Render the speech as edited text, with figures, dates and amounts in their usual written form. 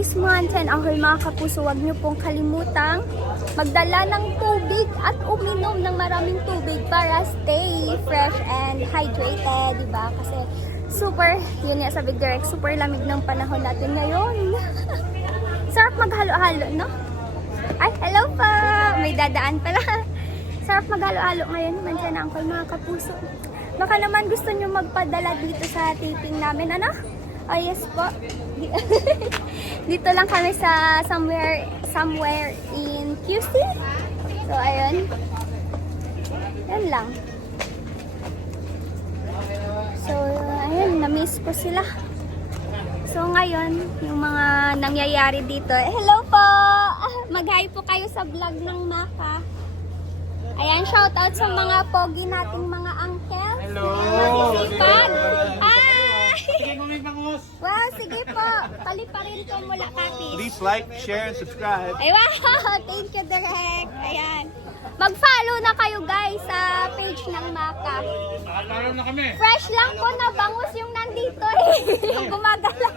today's month. And ahoy mga kapuso, huwag niyo pong kalimutang magdala ng tubig at uminom ng maraming tubig para stay fresh and hydrated, diba? Kasi super, yun nga sabi Derek, super lamig ng panahon natin ngayon. Sarap maghalo-halo, no? Ay, hello pa! May dadaan pala. Sarap maghalo-halo ngayon naman dyan, Uncle, mga kapuso. Baka naman gusto nyo magpadala dito sa taping namin, ano? Oh, yes po. Dito lang kami sa somewhere in QC. So, ayun. Yan lang. So, ayun, na-miss ko sila. So, ngayon, yung mga nangyayari dito. Hello po! Mag-hi po kayo sa vlog ng Maka. Ayan, shoutout sa mga pogi nating mga uncle. Hello! Masisipag. Sige, kumipangos! Wow, sige po. Paliparin ko mula kati. Please like, share, and subscribe. Ay, wow! Thank you, Direk. Ayan. Mag-follow na kayo, guys, sa page ng Maka. Nakalaram na kami. Fresh lang po na bangus yung nandito eh. Yung gumagala.